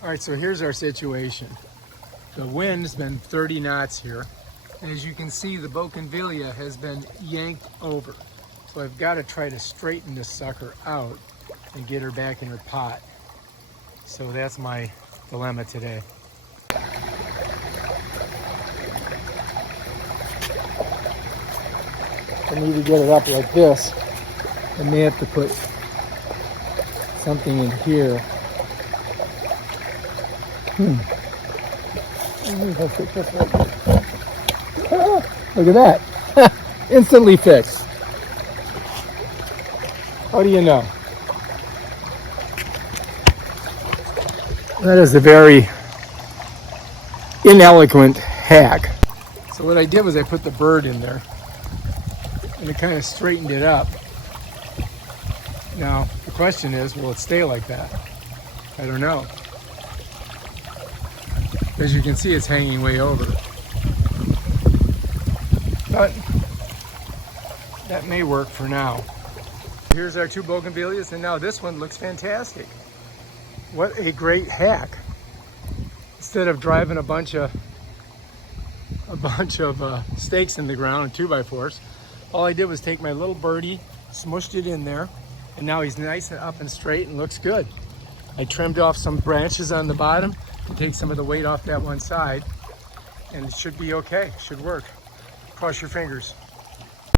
All right, so here's our situation. The wind's been 30 knots here. And as you can see, the bougainvillea has been yanked over. So I've got to try to straighten this sucker out and get her back in her pot. So that's my dilemma today. I need to get it up like this. I may have to put something in here. Look at that. Instantly fixed. How do you know? That is a very ineloquent hack. So what I did was I put the bird in there and it kind of straightened it up. Now, the question is, will it stay like that? I don't know. As you can see, it's hanging way over. But that may work for now. Here's our 2 bougainvilleas, and now this one looks fantastic. What a great hack. Instead of driving a bunch of stakes in the ground, 2x4s, all I did was take my little birdie, smushed it in there, and now he's nice and up and straight and looks good. I trimmed off some branches on the bottom to take some of the weight off that one side, and it should be okay, should work. Cross your fingers.